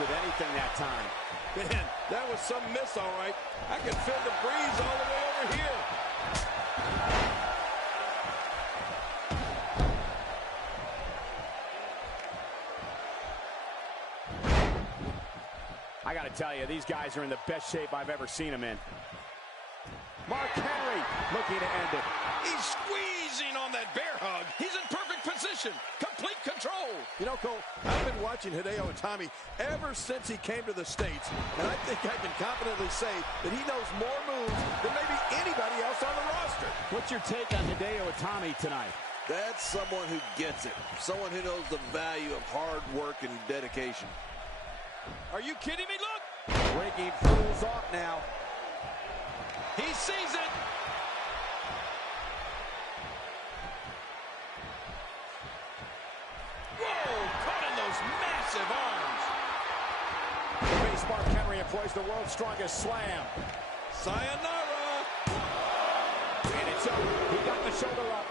with anything that time. Man, that was some miss, all right. I can feel the breeze all the way over here. I got to tell you, these guys are in the best shape I've ever seen them in. Mark Henry looking to end it. He's squeezing on that bear hug. He's in perfect position. Complete control. You know, Cole, I've been watching Hideo Itami ever since he came to the States, and I think I can confidently say that he knows more moves than maybe anybody else on the roster. What's your take on Hideo Itami tonight? That's someone who gets it. Someone who knows the value of hard work and dedication. Are you kidding me? Look! Breaking fools off now. He sees it. Whoa! Caught in those massive arms. The base Mark Henry employs the world's strongest slam. Sayonara! And it's over. He got the shoulder up.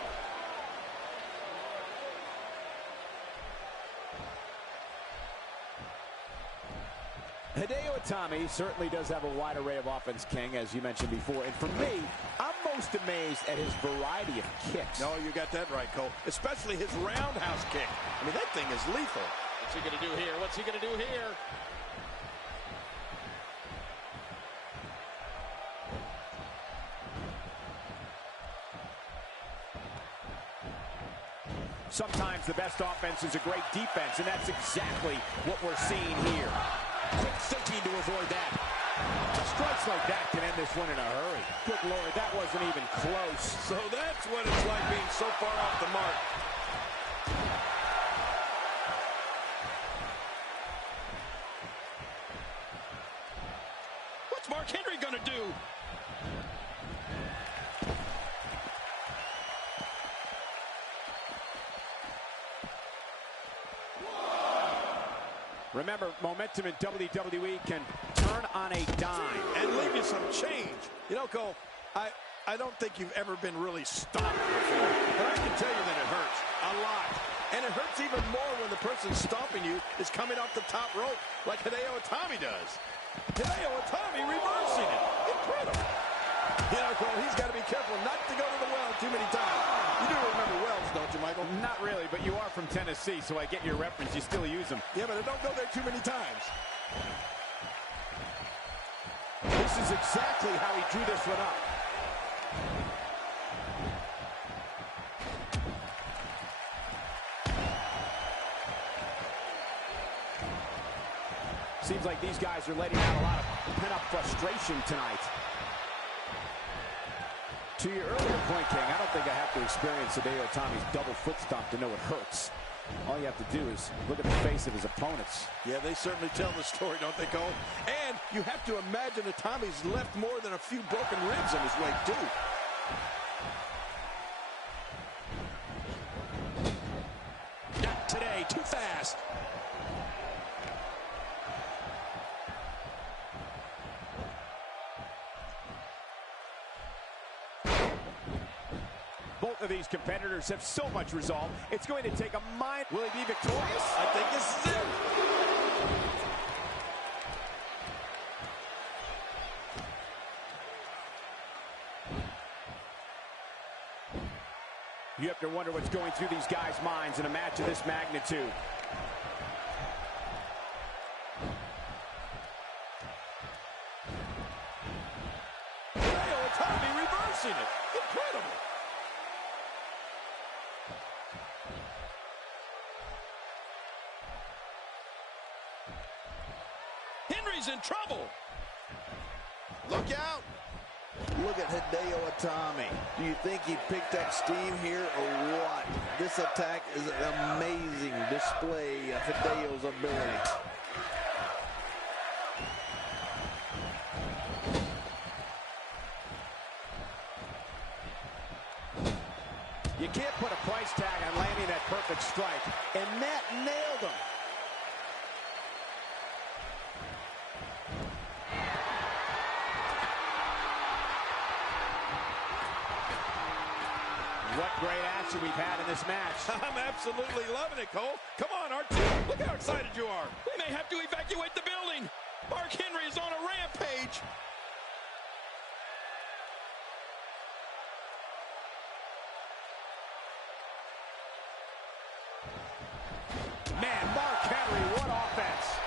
Hideo Itami certainly does have a wide array of offense, King, as you mentioned before. And for me, I'm most amazed at his variety of kicks. No, you got that right, Cole. Especially his roundhouse kick. I mean, that thing is lethal. What's he going to do here? What's he going to do here? Sometimes the best offense is a great defense, and that's exactly what we're seeing here. Quick thinking to avoid that. Strikes like that can end this one in a hurry. Good Lord, that wasn't even close. So that's what it's like being so far off the mark. What's Mark Henry gonna do? Remember, momentum in WWE can turn on a dime. And leave you some change. You know, Cole, I don't think you've ever been really stomped before. But I can tell you that it hurts a lot. And it hurts even more when the person stomping you is coming off the top rope like Hideo Itami does. Hideo Itami reversing it. Incredible. You know, Cole, he's got to be careful not to go to the well too many times. You do remember wells, don't you, Michael? Not really, but you are from Tennessee, so I get your reference. You still use them. Yeah, but I don't go there too many times. This is exactly how he drew this one up. Seems like these guys are letting out a lot of pent-up frustration tonight. To your earlier point, King, I don't think I have to experience Hideo Itami's double foot stomp to know it hurts. All you have to do is look at the face of his opponents. Yeah, they certainly tell the story, don't they, Cole? And you have to imagine Itami's left more than a few broken ribs in his wake, too. Not today, too fast. Both of these competitors have so much resolve. It's going to take a mind. Will he be victorious? I think this is it. You have to wonder what's going through these guys' minds in a match of this magnitude. Hideo Itami reversing it. Incredible. Henry's in trouble. Look out. Look at Hideo Itami. Do you think he picked up steam here or what? This attack is an amazing display of Hideo's ability. You can't put a price tag on landing that perfect strike, and that nailed him. What great action. action we've had in this match. I'm absolutely loving it, Cole. Come on, R2. Look how excited you are. We may have to evacuate the building. Mark Henry is on a rampage. Man, Mark Henry, what offense.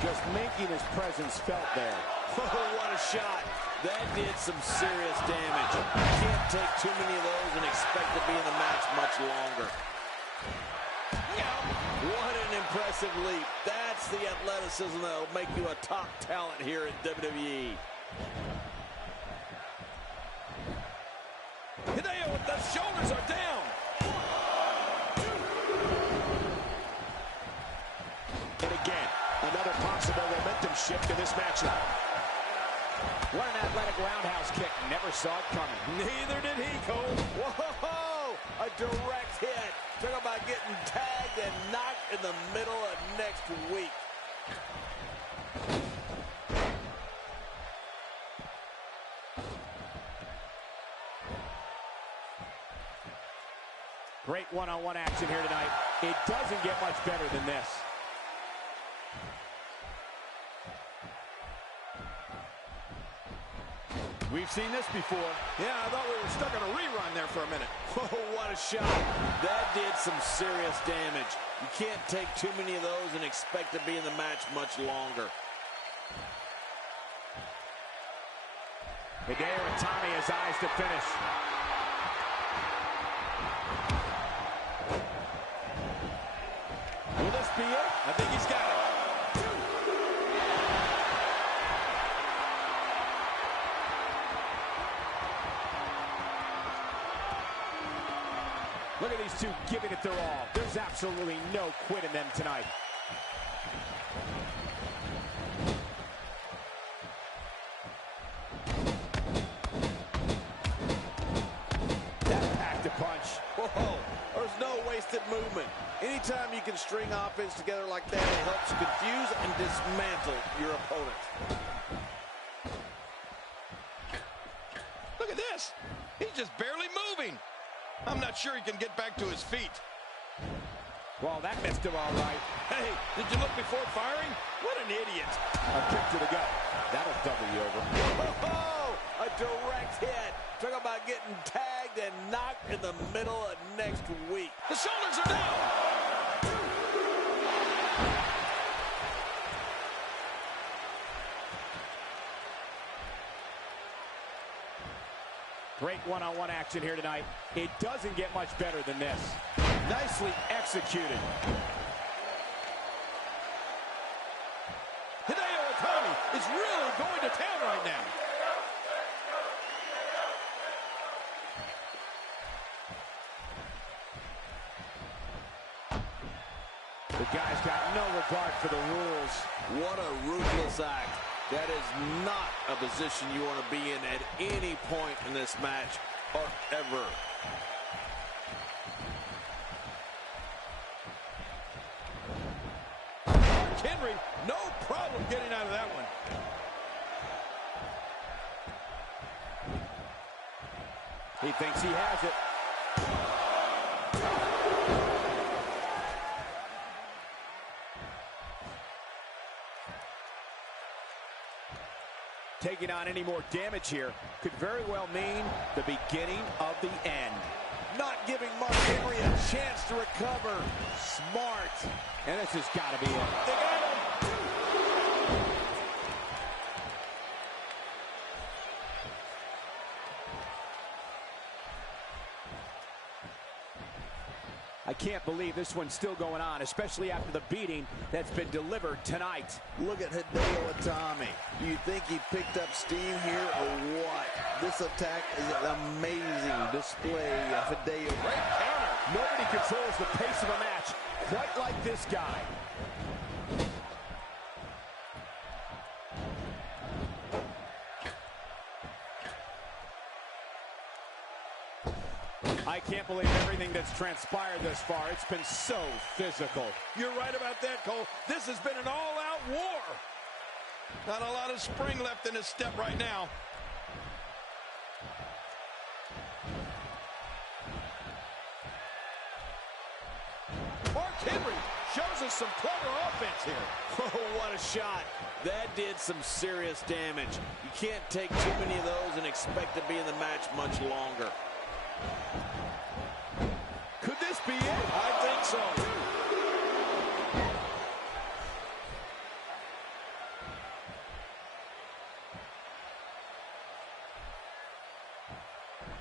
Just making his presence felt there. Oh, what a shot. That did some serious damage. You can't take too many of those and expect to be in the match much longer. What an impressive leap. That's the athleticism that will make you a top talent here at WWE. Hideo, the shoulders are down. And again, another possible momentum shift in this matchup. What an athletic roundhouse kick. Never saw it coming. Neither did he, Cole. Whoa! A direct hit. Talk about getting tagged and knocked in the middle of next week. Great one-on-one action here tonight. It doesn't get much better than this. We've seen this before. Yeah, I thought we were stuck on a rerun there for a minute. Oh, what a shot. That did some serious damage. You can't take too many of those and expect to be in the match much longer. Hideo and Tommy has eyes to finish. Will this be it? I think he's got it. Look at these two giving it their all. There's absolutely no quit in them tonight. That packed a punch. Whoa, there's no wasted movement. Anytime you can string offense together like that, it helps confuse and dismantle your opponent. Look at this. He's just barely moving. I'm not sure he can get back to his feet. Well, that missed him all right. Hey, did you look before firing? What an idiot. A kick to the gut. That'll double you over. Whoa, a direct hit. Talk about getting tagged and knocked in the middle of next week. The shoulders are down. Great one-on-one action here tonight. It doesn't get much better than this. Nicely executed. Hideo Itami is really going to town right now. The guy's got no regard for the rules. What a ruthless act. That is not a position you want to be in at any point in this match or ever. Mark Henry, no problem getting out of that one. He thinks he has it. Taking on any more damage here could very well mean the beginning of the end. Not giving Mark Henry a chance to recover. Smart. And this has got to be it. They got him. I can't believe this one's still going on, especially after the beating that's been delivered tonight. Look at Hideo Itami. Do you think he picked up steam here or what? This attack is an amazing display of Hideo. Great counter. Nobody controls the pace of a match quite like this guy. I can't believe everything that's transpired thus far. It's been so physical. You're right about that, Cole. This has been an all-out war. Not a lot of spring left in his step right now. Mark Henry shows us some clever offense here. Oh, what a shot. That did some serious damage. You can't take too many of those and expect to be in the match much longer. Could this be it? I think so.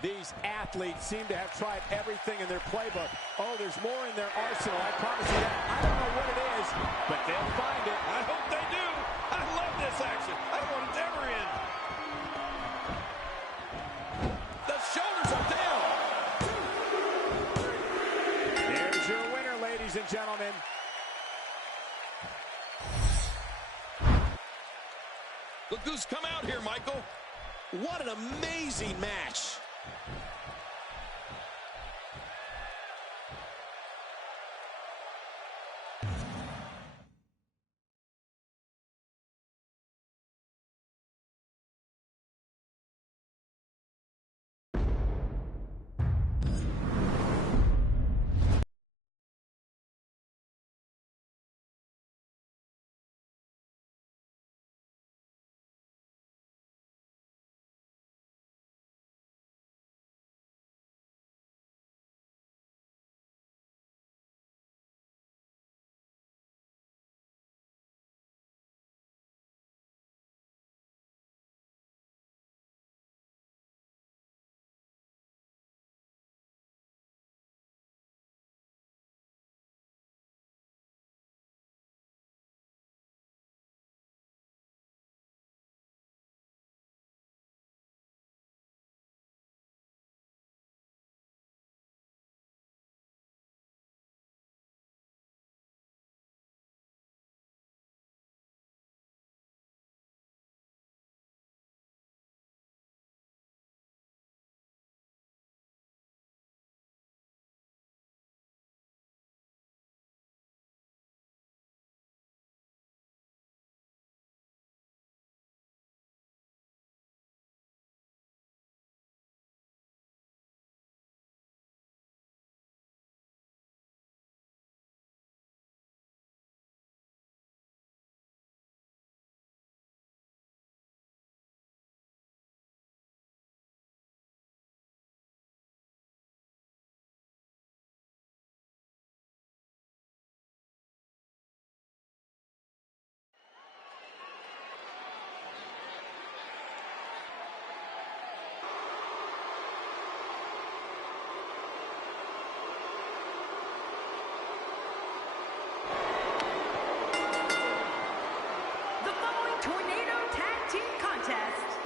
These athletes seem to have tried everything in their playbook. Oh, there's more in their arsenal, I promise you that. I don't know what it is, but they'll find it. I hope they do. I love this action. I don't want it to ever end. The shoulders are down. There's your winner, ladies and gentlemen. Look who's come out here, Michael. What an amazing match.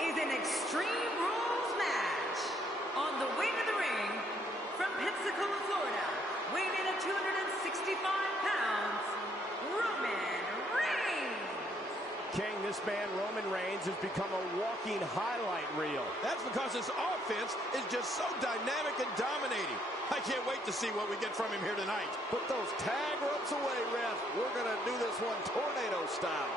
Is an Extreme Rules match. On the way to the ring, from Pensacola, Florida, weighing in at 265 pounds, Roman Reigns. King, this man, Roman Reigns, has become a walking highlight reel. That's because his offense is just so dynamic and dominating. I can't wait to see what we get from him here tonight. Put those tag ropes away, ref. We're going to do this one tornado style.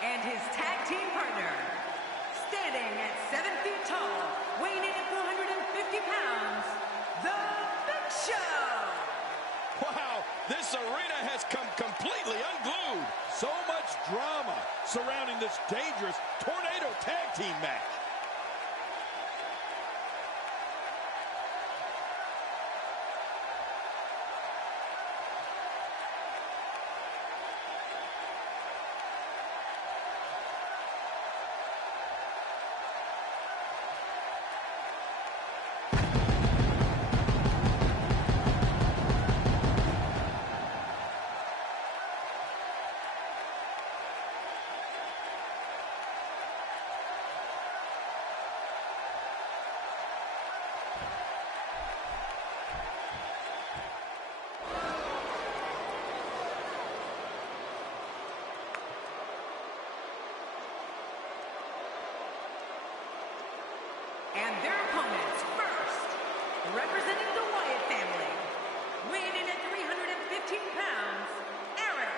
And his tag team partner, standing at 7 feet tall, weighing in at 450 pounds, The Big Show. Wow, this arena has come completely unglued. So much drama surrounding this dangerous tornado tag team match. And their opponents first, representing the Wyatt family, weighing in at 315 pounds, Eric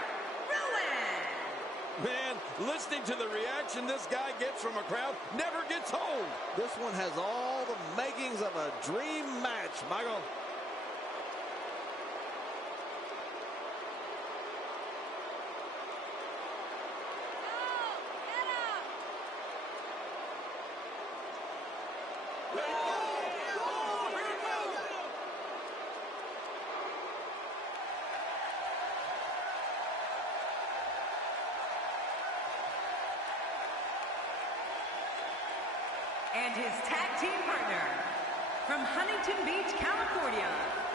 Rowan. Man, listening to the reaction this guy gets from a crowd never gets old. This one has all the makings of a dream match, Michael. And his tag team partner, from Huntington Beach, California,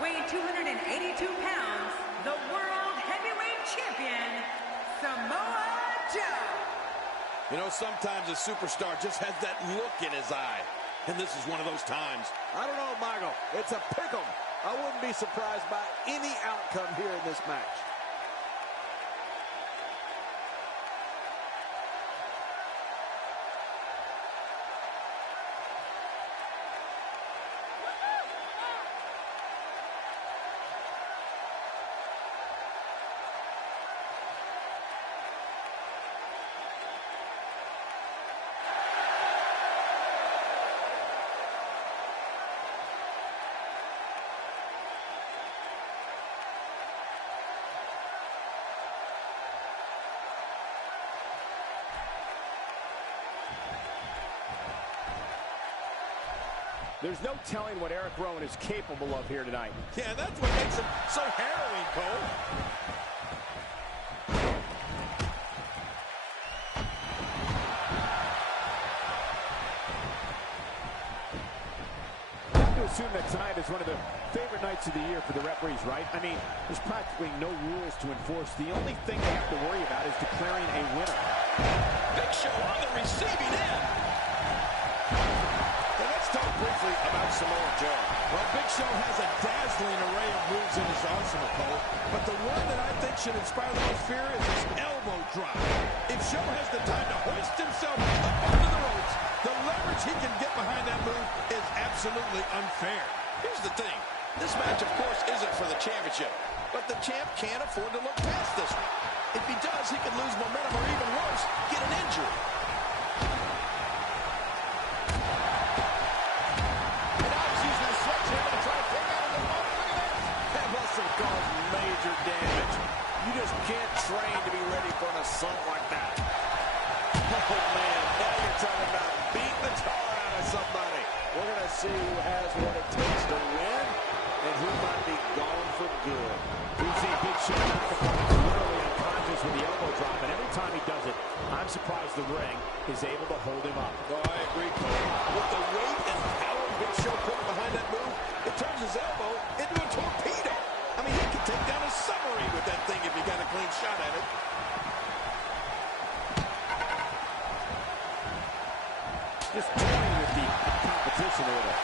weighing 282 pounds, the World Heavyweight Champion, Samoa Joe. You know, sometimes a superstar just has that look in his eye. And this is one of those times. I don't know, Michael. It's a pick 'em. I wouldn't be surprised by any outcome here in this match. There's no telling what Eric Rowan is capable of here tonight. Yeah, that's what makes him so harrowing, Cole. I have to assume that tonight is one of the favorite nights of the year for the referees, right? I mean, there's practically no rules to enforce. The only thing they have to worry about is declaring a winner. Big Show on the receiving end. Now let's talk briefly about Samoa Joe. Well, Big Show has a dazzling array of moves in his arsenal, Cole. But the one that I think should inspire the most fear is his elbow drop. If Show has the time to hoist himself up onto the ropes, the leverage he can get behind that move is absolutely unfair. Here's the thing. This match, of course, isn't for the championship. But the champ can't afford to look past this one. If he does, he could lose momentum or even worse, get an injury. Major damage. You just can't train to be ready for an assault like that. Oh, man, now you're talking about beating the tar out of somebody. We're going to see who has what it takes to win and who might be gone for good. We've seen Big Show knock opponents literally unconscious with the elbow drop, and every time he does it, I'm surprised the ring is able to hold him up. Oh, I agree, Cole. With the weight and power Big Show put behind that move, it turns his elbow into a torpedo. I mean, he can take down a submarine with that thing if you got a clean shot at it. Just toying with the competition order.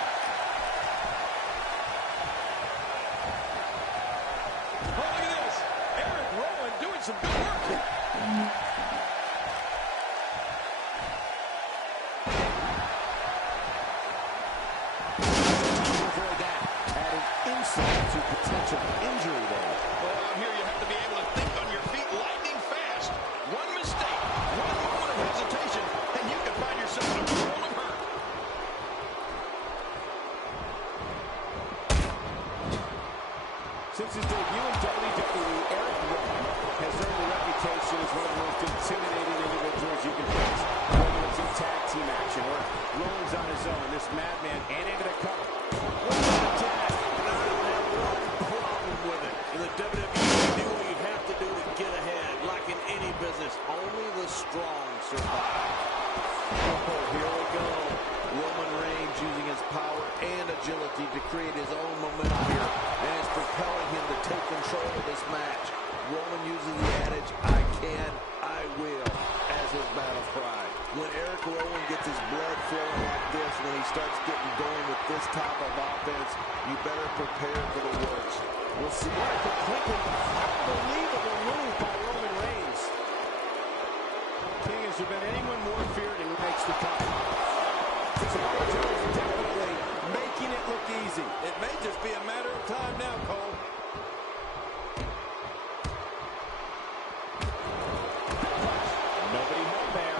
Oh, look at this. Eric Rowan doing some good work here. Avoid that, adding insult to potential injury there. Well, out here you have to be able to think on your feet lightning fast. One mistake, one moment of hesitation, and you can find yourself in a world of hurt. Since his debut in WWE, Eric Rowan has earned a reputation as one of the most intimidating individuals you can face, whether it's in tag team action or Rowan's on his own. This madman ain't into the cover. What an attack. And I don't have one problem with it. In the WWE, do what you have to do to get ahead. Like in any business, only the strong survive. Oh, here we go. Roman Reigns using his power and agility to create his own momentum here. And it's propelling him to take control of this match. Roman uses the adage, I can, I will, as his battle cry. When Eric Rowan gets his blood flowing like this, when he starts getting going with this type of offense, you better prepare for the worst. We'll see. What a completely unbelievable move by Roman Reigns. King, has there been anyone more feared and who makes the cut? Samoa Joe is easy. It may just be a matter of time now, Cole. Nobody home there.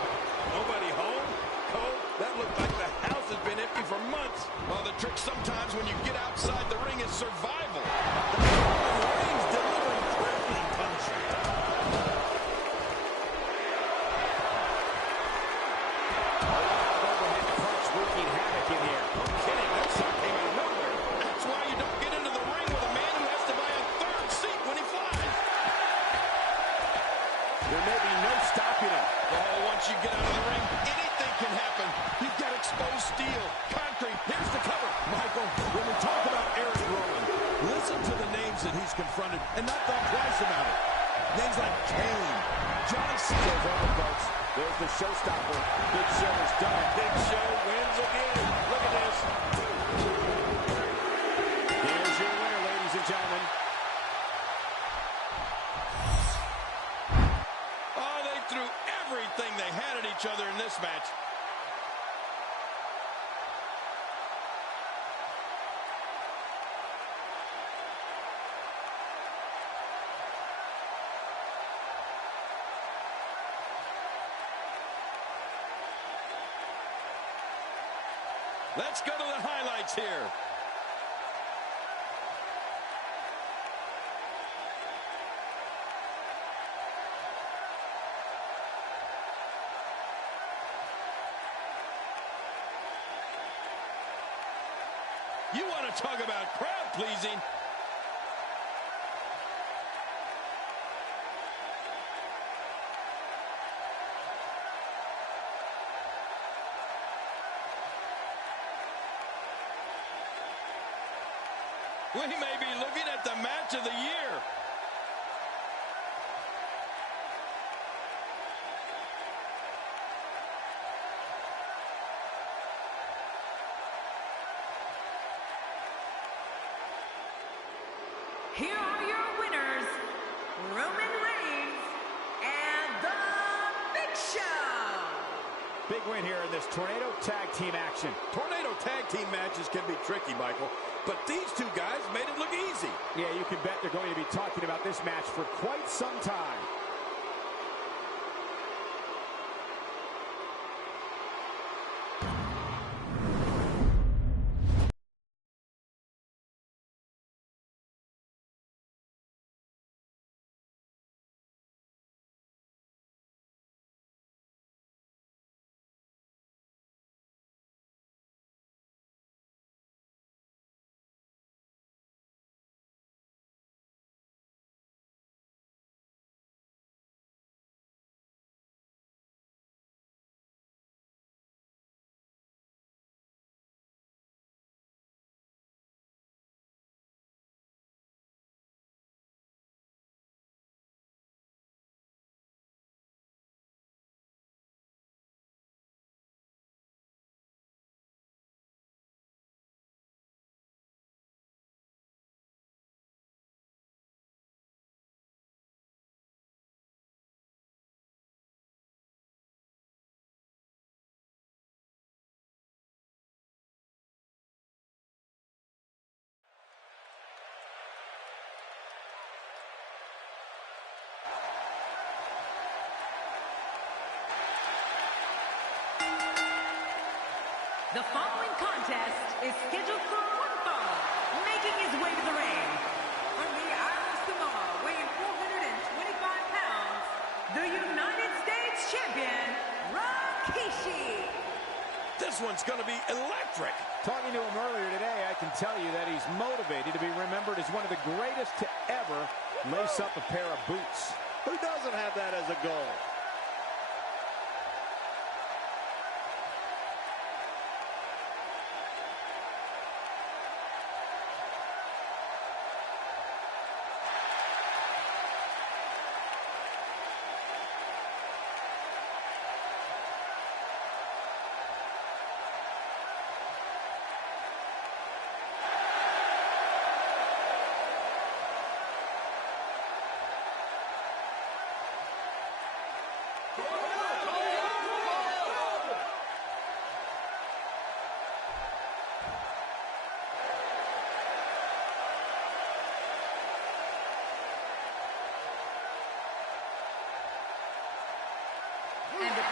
Nobody home? Cole, that looked like the house has been empty for months. Well, the trick sometimes when you get outside the ring is survival. The Reigns delivering grappling punch. Overhead punch wreaking havoc in here. No kidding, that shot came out of nowhere. That's why you don't get into the ring with a man who has to buy a third seat when he flies. There may be no stopping him. Oh, once you get out of the ring, anything can happen. You've got exposed steel, concrete. Here's the cover. Michael, when we talk about Eric Rowan, listen to the names that he's confronted and not thought twice about it. Names like Kane, John Cena. Folks, there's the showstopper. Big Show is done. Big Show wins again. Look at this. Here's your winner, ladies and gentlemen. Oh, they threw everything they had at each other in this match. Let's go to the highlights here. You want to talk about crowd pleasing? We may be looking at the match of the year. Here are your winners, Roman Reigns and The Big Show. Big win here in this Tornado Tag Team action. Tornado tag team matches can be tricky, Michael, but these two guys made it look easy. Yeah, you can bet they're going to be talking about this match for quite some time. The following contest is scheduled for one fall, making his way to the ring. From the Isle of Samoa, weighing 425 pounds, the United States Champion, Rikishi. This one's going to be electric. Talking to him earlier today, I can tell you that he's motivated to be remembered as one of the greatest to ever lace up a pair of boots. Who doesn't have that as a goal?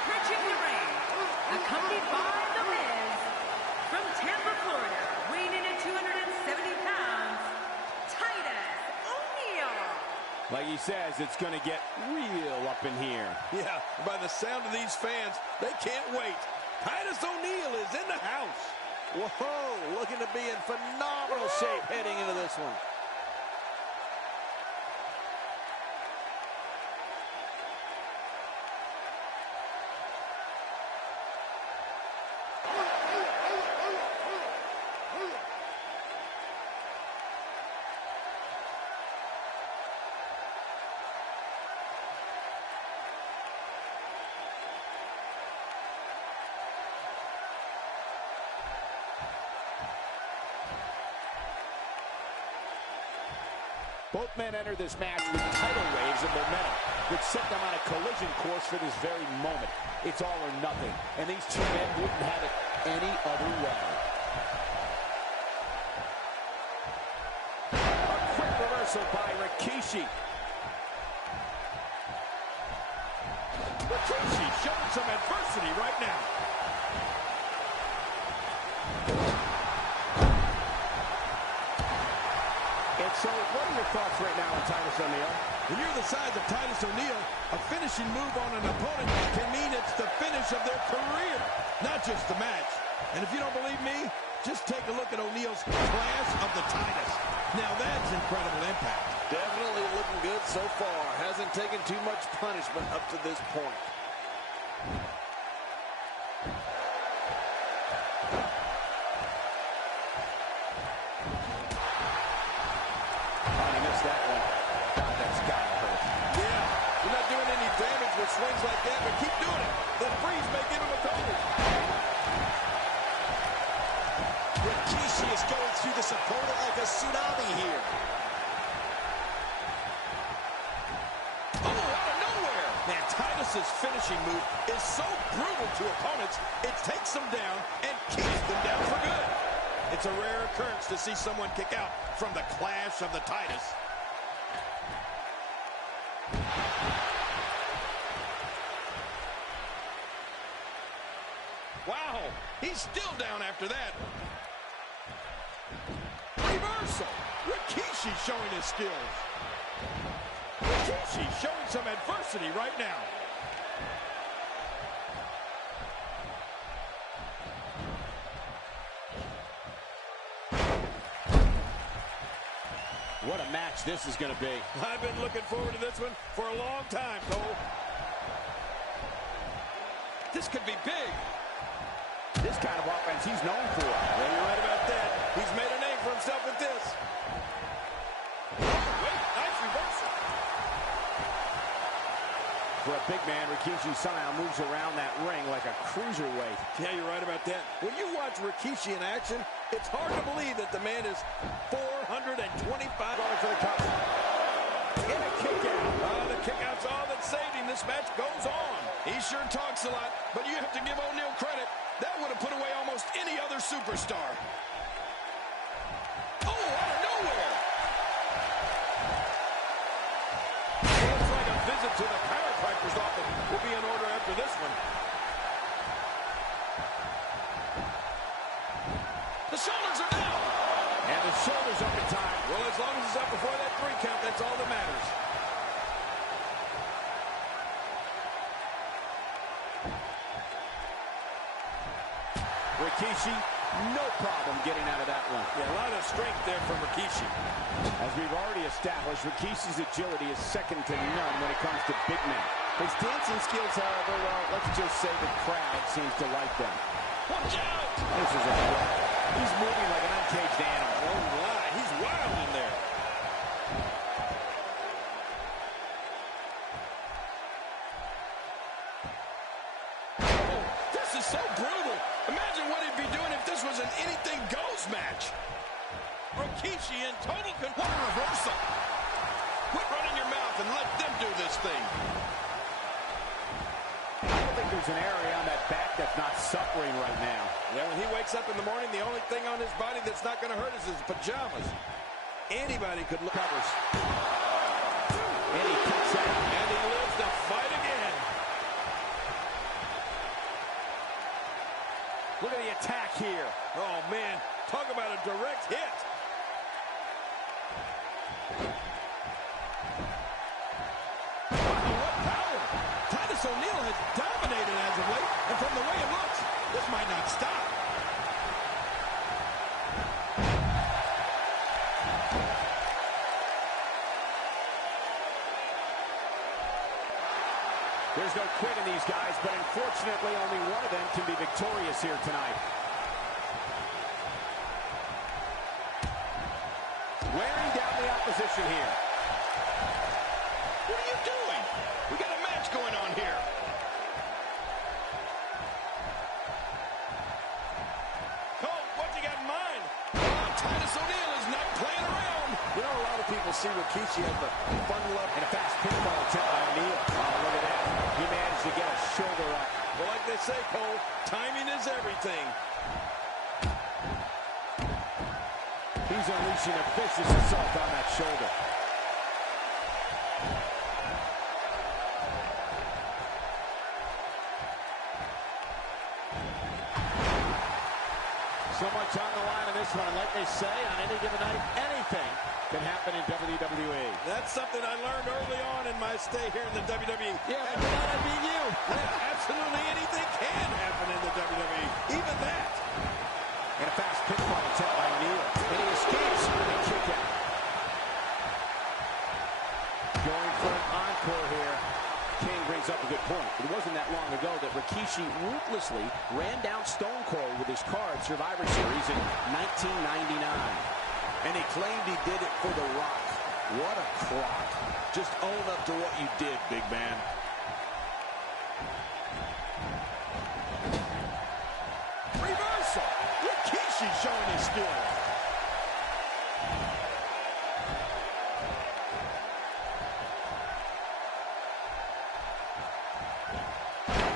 approaching the ring, accompanied by The Miz, from Tampa, Florida, weighing in at 270 pounds, Titus O'Neil. Like he says, it's going to get real up in here. Yeah, by the sound of these fans, they can't wait. Titus O'Neil is in the house. Whoa, looking to be in phenomenal shape heading into this one. Both men enter this match with tidal waves of momentum, which set them on a collision course for this very moment. It's all or nothing, and these two men wouldn't have it any other way. A quick reversal by Rikishi. Rikishi showing some adversity right now. And so, what are your thoughts right now on Titus O'Neil? When you're the size of Titus O'Neil, a finishing move on an opponent can mean it's the finish of their career, not just the match. And if you don't believe me, just take a look at O'Neil's clash of the Titus. Now that's incredible impact. Definitely looking good so far. Hasn't taken too much punishment up to this point. Swings like that, but keep doing it. The freeze may give him a cold. Rikishi is going through this opponent like a tsunami here. Oh, out of nowhere. Man, Titus's finishing move is so brutal to opponents, it takes them down and keeps them down for good. It's a rare occurrence to see someone kick out from the clash of the Titus. Wow, he's still down after that. Reversal. Rikishi showing his skills. Rikishi showing some adversity right now. What a match this is going to be. I've been looking forward to this one for a long time, Cole. This could be big. This kind of offense he's known for. Yeah, you're right about that. He's made a name for himself with this. Wait, nice reversal. For a big man, Rikishi somehow moves around that ring like a cruiserweight. Yeah, you're right about that. When you watch Rikishi in action, it's hard to believe that the man is 425 for the cover. And a kick out. The kick out's all that saved him. This match goes on. He sure talks a lot, but you have to give O'Neil credit. That would have put away almost any other superstar. Oh, out of nowhere. Looks like a visit to the chiropractor's office will be in order after this one. The shoulders are down. And the shoulders up in time. Well, as long as it's up before that 3 count, that's all that matters. Rikishi, no problem getting out of that one. Yeah, a lot of strength there from Rikishi. As we've already established, Rikishi's agility is second to none when it comes to big men. His dancing skills, however, well, let's just say the crowd seems to like them. Watch out! This is a threat. He's moving like an uncaged animal. Oh, my. He's wild in there. Oh, this is so brutal. Imagine what he'd be doing if this was an anything goes match. Rikishi in total control. What a reversal. Quit running your mouth and let them do this thing. I don't think there's an area on that back that's not suffering right now. Yeah, when he wakes up in the morning, the only thing on his body that's not going to hurt is his pajamas. Anybody could look. Covers. And he kicks out. And he lives to fight again. Look at the attack here. Oh, man. Talk about a direct hit. Wow, what power. Titus O'Neil has dominated as of late, and from the way it looks, this might not stop. There's no quit in these guys, but unfortunately only one of them can be victorious here tonight. Wearing down the opposition here. What are you doing? We got a match going on here. Cole, what's he got in mind? Oh, Titus O'Neil is not playing around. You know, a lot of people see Rikishi as the fun-loving And a fast pinfall attempt by O'Neil. Oh, look at that. He managed to get a shoulder up. Well, like they say, Cole, timing is everything. He's unleashing a vicious assault on that shoulder. So much on the line in this one. Like they say, on any given night, anything can happen in WWE. That's something I learned early on in my stay here in the WWE. Yeah, after that I beat you. Yeah, absolutely anything can happen in the WWE. Even that. And a fast pinfall attempt by O'Neil. And he escapes with a kick out. Going for an encore here. King brings up a good point. It wasn't that long ago that Rikishi ruthlessly ran down Stone Cold with his card Survivor Series in 1999. and he claimed he did it for The Rock. What a crock. Just own up to what you did, big man. Reversal. Rikishi showing his skill.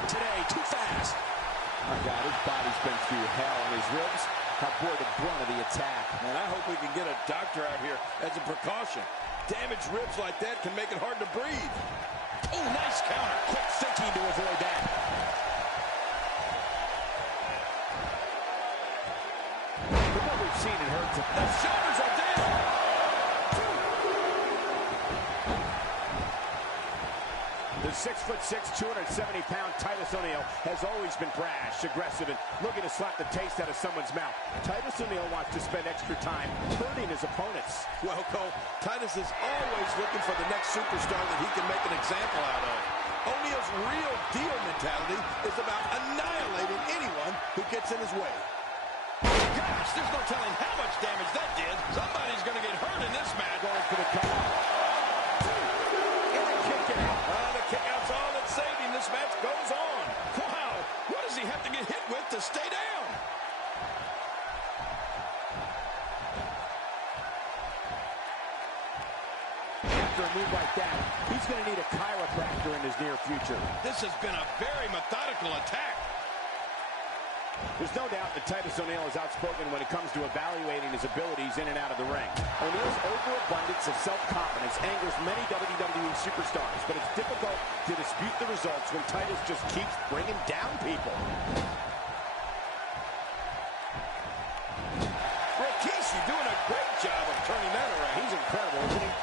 Today, too fast. Oh, God, his body's been through hell, and his ribs have bore the brunt of the attack. And I hope we can get a doctor out here as a precaution. Damaged ribs like that can make it hard to breathe. Oh, nice counter. Quick thinking to avoid that. But what we've seen and heard tonight. The shoulders are down. The 6'6", 270-pound Titus O'Neil has always been brash, aggressive, and looking to slap the taste out of someone's mouth. Titus O'Neil wants to spend extra time hurting his opponents. Well, Cole, Titus is always looking for the next superstar that he can make an example out of. O'Neil's real deal mentality is about annihilating anyone who gets in his way. Gosh, there's no telling how much damage that did. Somebody's going to get hurt in this match. Going for the cover. And a kick out. The kick out's all that's saving. This match goes on. Wow, what does he have to get hit with to stay down? After a move like that, he's going to need a chiropractor in his near future. This has been a very methodical attack. There's no doubt that Titus O'Neil is outspoken when it comes to evaluating his abilities in and out of the ring. O'Neil's overabundance of self-confidence angers many WWE superstars, but it's difficult to dispute the results when Titus just keeps bringing down people. Rikishi doing a great job of turning that around. He's incredible, isn't he?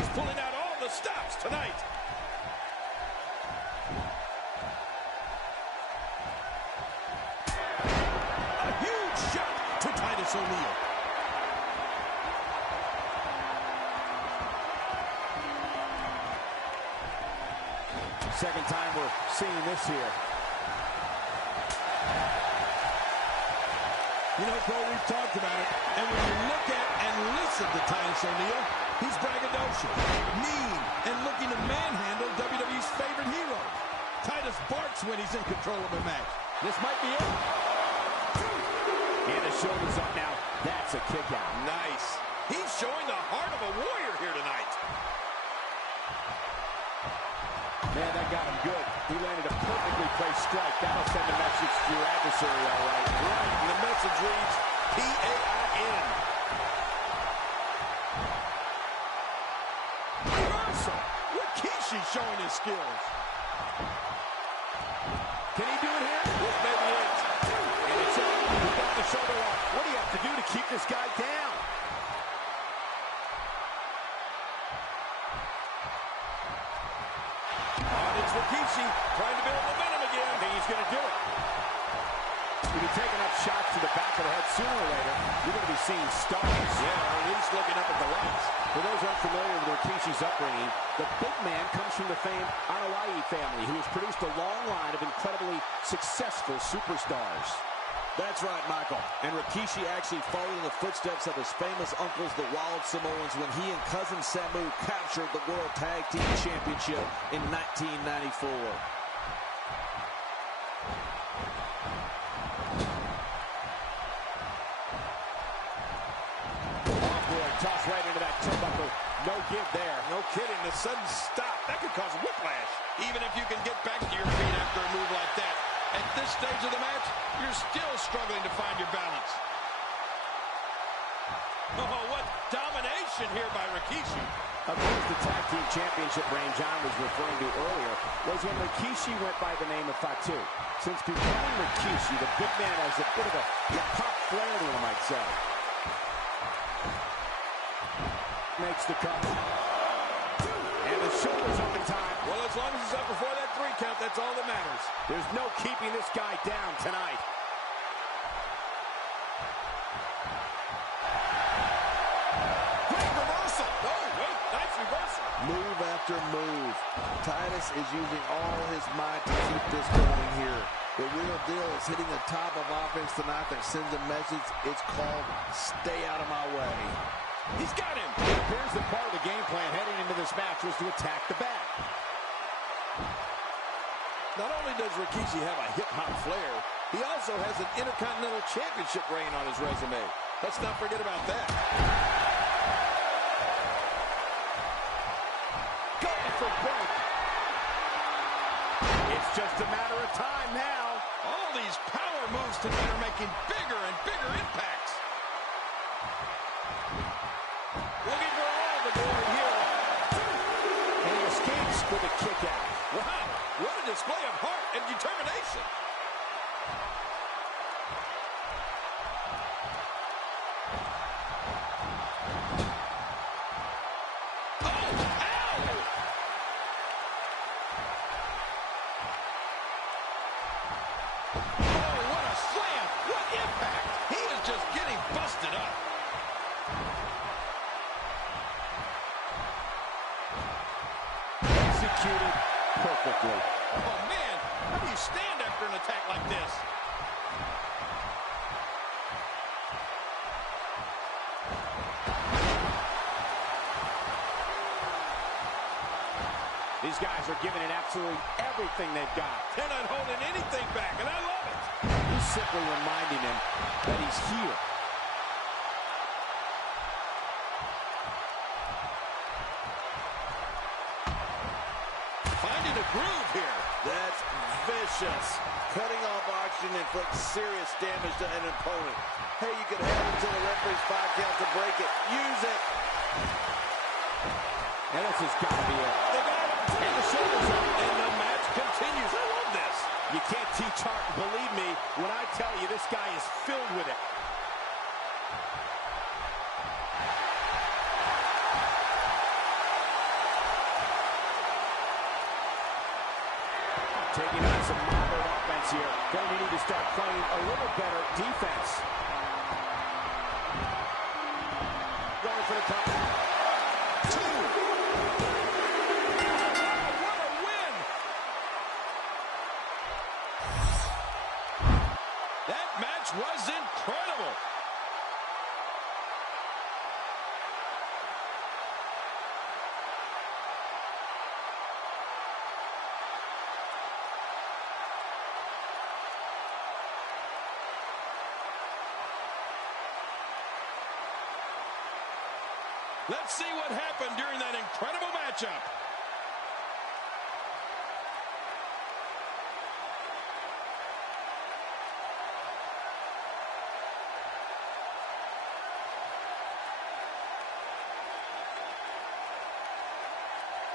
He's pulling out all the stops tonight. A huge shot to Titus O'Neil. Second time we're seeing this here. You know, Cole, we've talked about it, and when you look at and listen to Titus O'Neil, he's braggadocious, mean, and looking to manhandle WWE's favorite hero. Titus barks when he's in control of a match. This might be it. And the shoulder's up now. That's a kick out. Nice. He's showing the heart of a warrior here tonight. Man, that got him good. He landed a perfectly placed strike. That'll send a message to your adversary, all right. Right, and the message reads P-A-I-N. Reversal. Rikishi showing his skills. Can he do it here? This may be it. And it's up. He got the shoulder up. What do you have to do to keep this guy down? It's Rikishi trying to build momentum again. I think he's going to do it. If you take enough shots to the back of the head, sooner or later, you're going to be seeing stars. Yeah, or at least looking up at the lights. For those unfamiliar with Rikishi's upbringing, the big man comes from the famed Anoa'i family, who has produced a long line of incredibly successful superstars. That's right, Michael. And Rikishi actually followed in the footsteps of his famous uncles, the Wild Samoans, when he and cousin Samu captured the World Tag Team Championship in 1994. Toss right into that turnbuckle. No give there. No kidding. The sudden stop, that could cause whiplash. Even if you can get back to your feet after a move like that. At this stage of the match, you're still struggling to find your balance. Oh, what domination here by Rikishi. Of course, the Tag Team Championship reign John was referring to earlier was when Rikishi went by the name of Fatu. Since becoming Rikishi, the big man has a bit of a pop flair to him, I'd say. Makes the cut. And the shoulder's up in time. Well, as long as he's up before that 3 count, that's all that matters. There's no keeping this guy down tonight. Great reversal. Oh, wait, nice reversal. Move after move. Titus is using all his might to keep this going here. The real deal is hitting the top of offense tonight that sends a message. It's called stay out of my way. He's got him. It appears that part of the game plan heading into this match was to attack the back. Not only does Rikishi have a hip-hop flair, he also has an Intercontinental Championship reign on his resume. Let's not forget about that. Going for broke. It's just a matter of time now. All these power moves tonight are making bigger and bigger impacts. Looking for all the glory here. And he escapes with a kick out. Wow, what a display of heart and determination. Oh, ow! Oh, what a slam! What impact! He is just getting busted up. Executed perfectly. Oh, man, how do you stand after an attack like this? These guys are giving it absolutely everything they've got. They're not holding anything back, and I love it. He's simply reminding him that he's here. Finding a groove here. That's vicious. Cutting off oxygen inflicts serious damage to an opponent. Hey, you could have until the referee's 5 count to break it. Use it. And this has got to be it. They got him. And the shoulders up. And the match continues. I love this. You can't teach heart. Believe me when I tell you this guy is filled with it. Taking on some moderate offense here. Going to need to start playing a little better defense. Going for the cover. 2. What a win. That match was incredible. Let's see what happened during that incredible matchup.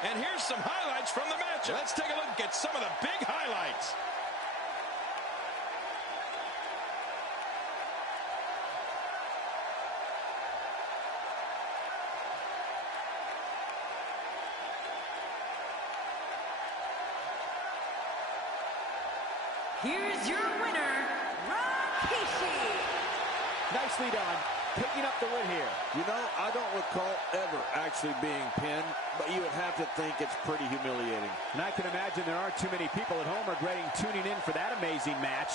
And here's some highlights from the match. Let's take a look at some of the big highlights. Here's your winner, Rikishi. Nicely done, picking up the win here. You know, I don't recall ever actually being pinned, but you would have to think it's pretty humiliating. And I can imagine there aren't too many people at home regretting tuning in for that amazing match.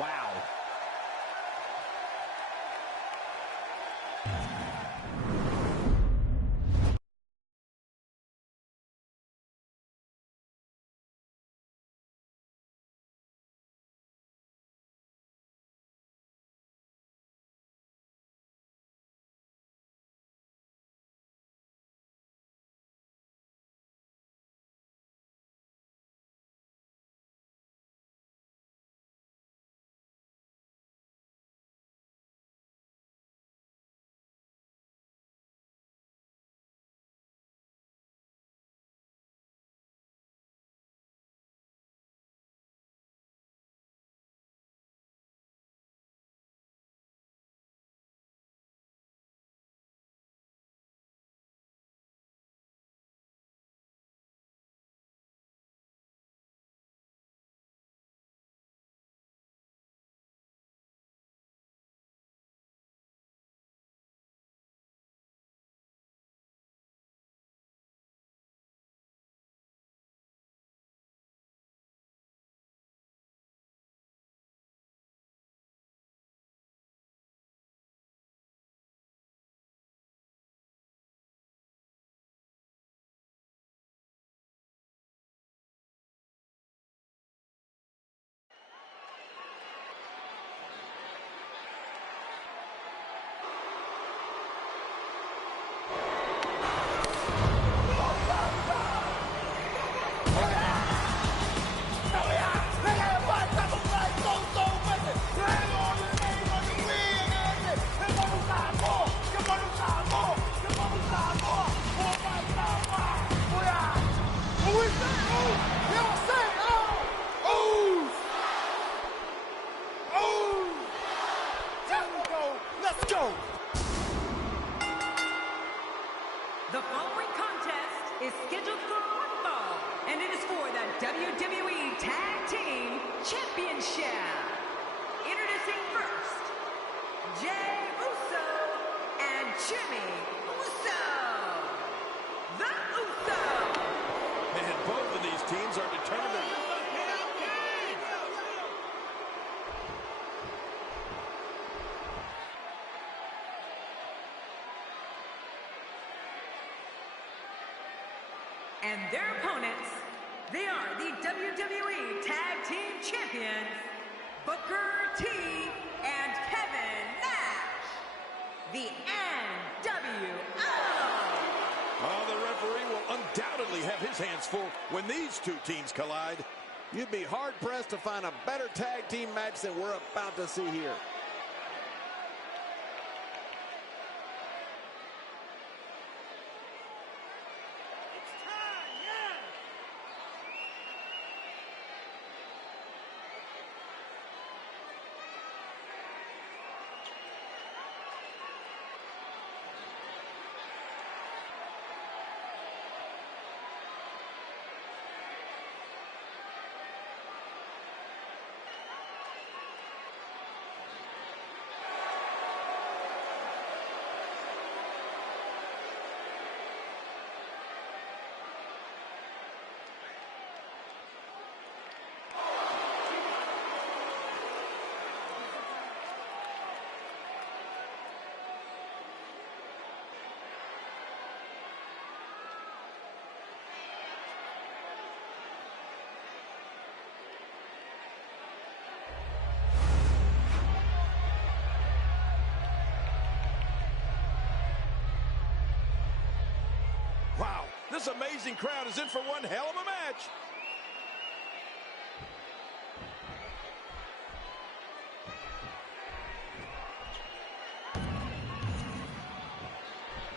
Wow. The following contest is scheduled for one fall, and it is for the WWE Tag Team Championship. Introducing first, Jey Uso and Jimmy Uso. The Usos. And both of these teams are determined to... And their opponents, they are the WWE Tag Team Champions, Booker T and Kevin Nash, the nWo. Oh, the referee will undoubtedly have his hands full when these two teams collide. You'd be hard-pressed to find a better tag team match than we're about to see here. Wow, this amazing crowd is in for one hell of a match.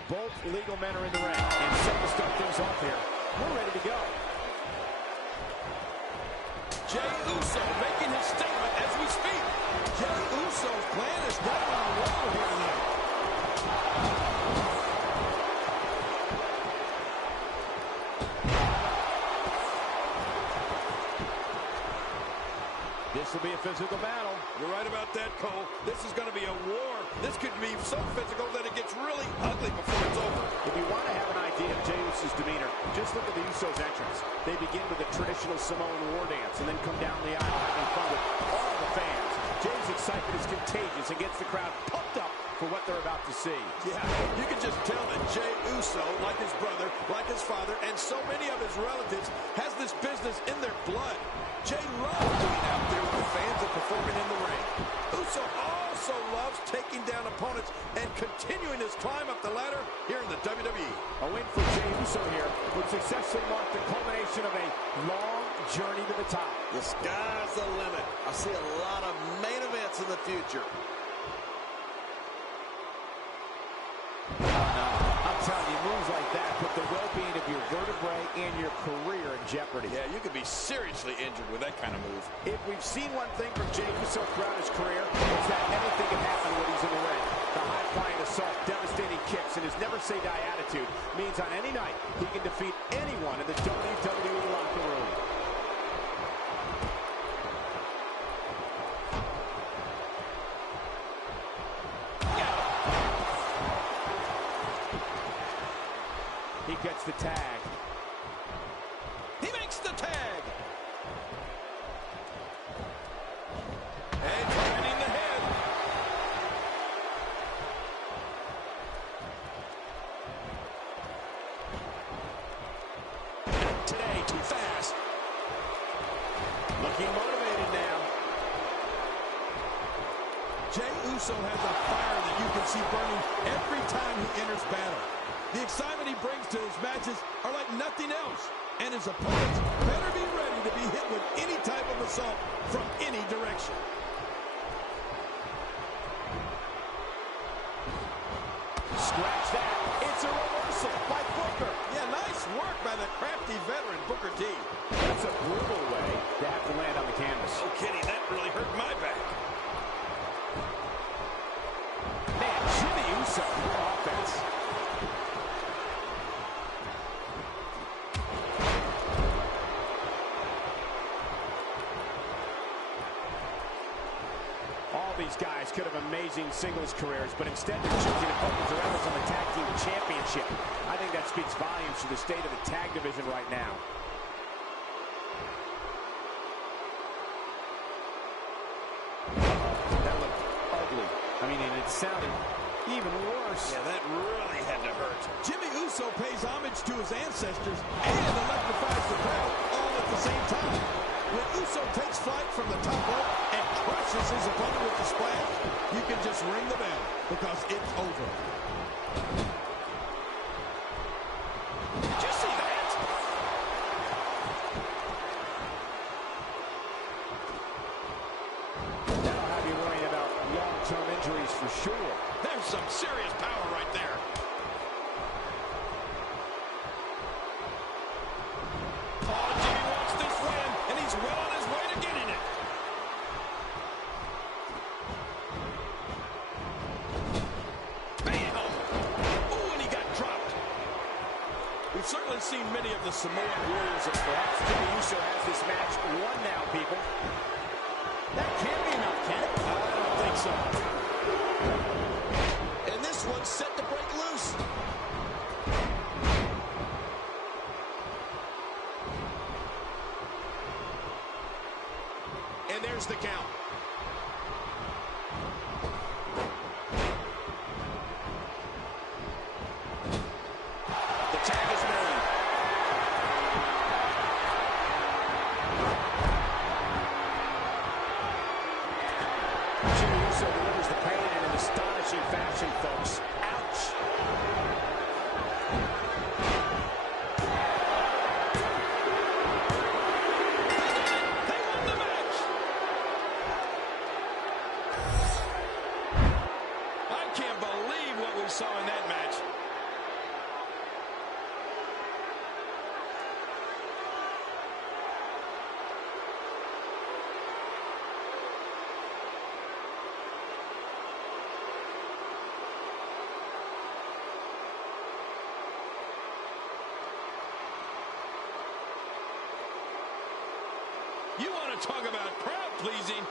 Both legal men are in the ring, and set to start things off here. we're ready to go. Jey Uso making his statement as we speak. Jey Uso's plan is right on a roll here tonight. This will be a physical battle. You're right about that, Cole. This is going to be a war. This could be so physical that it gets really ugly before it's over. If you want to have an idea of Jey Uso's demeanor, just look at the Usos' entrance. They begin with a traditional Samoan war dance and then come down the aisle having fun with all the fans. Jey's excitement is contagious and gets the crowd pumped up for what they're about to see. Yeah, you can just tell that Jey Uso, like his brother, like his father, and so many of his relatives, has this business in their blood. Jey loves being out there with the fans and performing in the ring. Uso also loves taking down opponents and continuing his climb up the ladder here in the WWE. A win for Jey Uso here would successfully mark the culmination of a long journey to the top. The sky's the limit. I see a lot of main events in the future. I'm telling you, moves like that put the well-being of your vertebrae and your career in jeopardy. Yeah, you could be seriously injured with that kind of move. If we've seen one thing from Jey Uso throughout his career, it's that anything can happen when he's in the ring. The high-flying assault, devastating kicks, and his never-say-die attitude means on any night he can defeat anyone in the WWE locker room. He gets the tag. He makes the tag. And targeting the head. Today, too fast. Looking motivated now. Jey Uso has a fire that you can see burning every time he enters battle. The excitement he brings to his matches are like nothing else. And his opponents better be ready to be hit with any type of assault from any direction. Scratch that. It's a reversal by Booker. Yeah, nice work by the crafty veteran, Booker T. That's a brutal way to have to land on the canvas. No kidding, that really hurt my back. Man, Jimmy Uso, what offense. All these guys could have amazing singles careers, but instead they're choosing to focus their efforts on the tag team championship. I think that speaks volumes to the state of the tag division right now. That looked ugly. I mean, and it sounded even worse. Yeah, that really had to hurt. Jimmy Uso pays homage to his ancestors and electrifies the crowd all at the same time. When Uso takes flight from the top rope and crushes his opponent with the splash, you can just ring the bell because it's over. Did you see that? That'll have you worrying about long-term injuries for sure. There's some serious power right there. Oh, Jimmy wants this win, and he's well on his way to getting it. Bam! Oh, and he got dropped. We've certainly seen many of the Samoan warriors, and perhaps Jimmy Uso has this match won now, people. That can't be enough, can it? I don't think so. And this one's set to break loose. And there's the count. The tag is made. Jimmy Uso delivers the pain in an astonishing fashion, folks. Ouch. They won the match. I can't believe what we saw in that match. You want to talk about crowd-pleasing?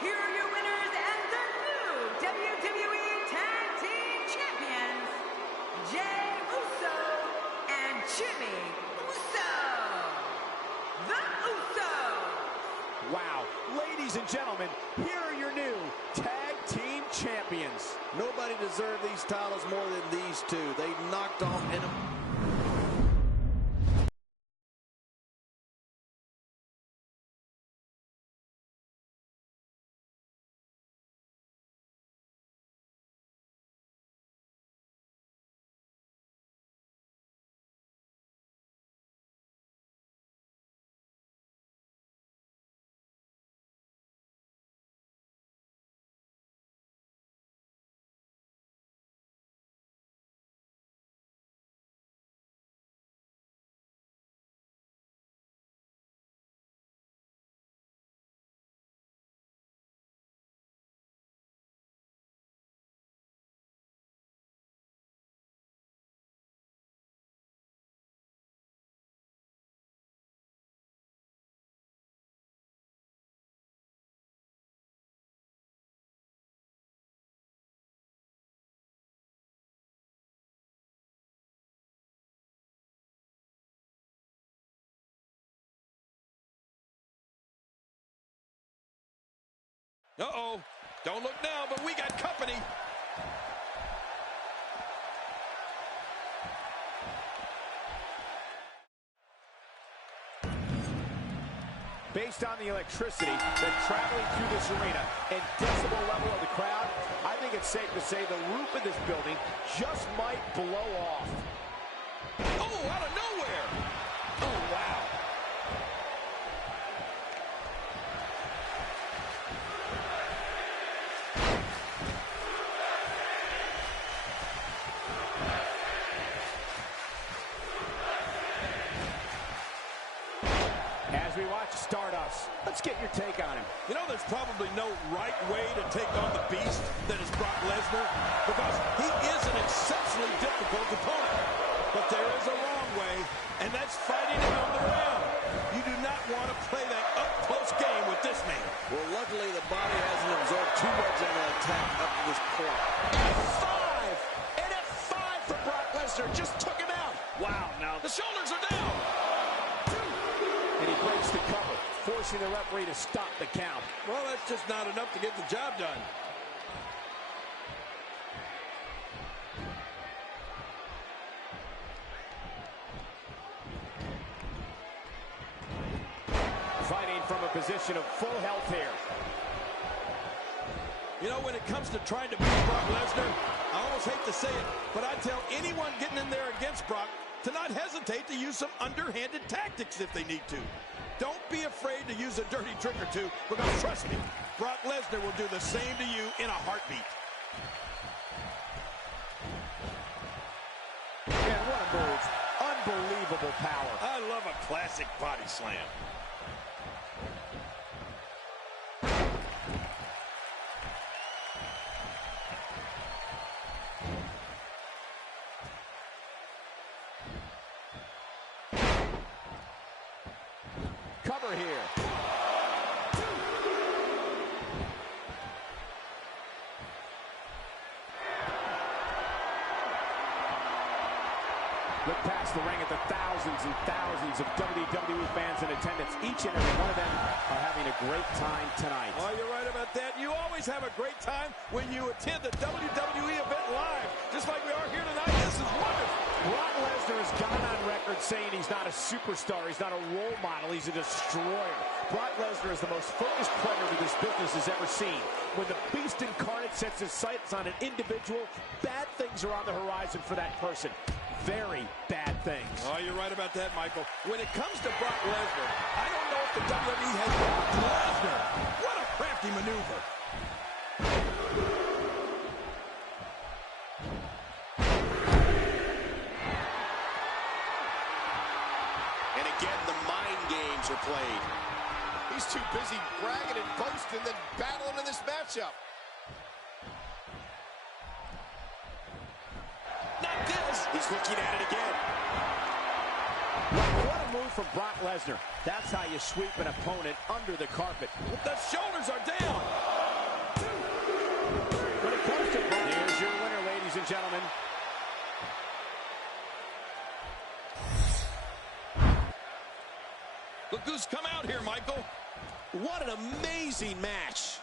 Here are your winners and the new WWE Tag Team Champions, Jey Uso and Jimmy Uso. The Usos. Wow. Ladies and gentlemen, here are your new Tag Team Champions. Nobody deserved these titles more than these two. They knocked off in a... Uh-oh. Don't look now, but we got company. Based on the electricity that's traveling through this arena and decibel level of the crowd, I think it's safe to say the roof of this building just might blow off. Oh, out of nowhere. Oh, wow. As we watch Stardust, let's get your take on him. You know, there's probably no right way to take on the beast that is Brock Lesnar, because he is an exceptionally difficult opponent. But there is a wrong way, and that's fighting him on the ground. You do not want to play that up-close game with this man. Well, luckily the body hasn't absorbed too much of an attack up to this point. F5! And F5 for Brock Lesnar just took him out. Wow, now The shoulders are down. and he breaks the cover, forcing the referee to stop the count. Well, that's just not enough to get the job done. Fighting from a position of full health here. You know, when it comes to trying to beat Brock Lesnar, I almost hate to say it, but I tell anyone getting in there against Brock to not hesitate to use some underhanded tactics if they need to. Don't be afraid to use a dirty trick or two, because trust me, Brock Lesnar will do the same to you in a heartbeat. Man, what a move. Unbelievable power. I love a classic body slam. Cover here. Look past the ring at the thousands and thousands of WWE fans in attendance. Each and every one of them are having a great time tonight. Oh, you're right about that. You always have a great time when you attend a WWE event live, just like we are here tonight. This is wonderful. Brock Lesnar has gone on record saying he's not a superstar, he's not a role model, he's a destroyer. Brock Lesnar is the most focused predator this business has ever seen. When the beast incarnate sets his sights on an individual, bad things are on the horizon for that person. Very bad things. Oh, you're right about that, Michael. When it comes to Brock Lesnar, I don't know if the WWE has Brock Lesnar. What a crafty maneuver. are played. He's too busy bragging and boasting than battling in this matchup. Not this. He's looking at it again. What a move from Brock Lesnar. That's how you sweep an opponent under the carpet. The shoulders are down. When it comes to Brock, here's your winner, ladies and gentlemen. Look who's come out here, Michael. What an amazing match.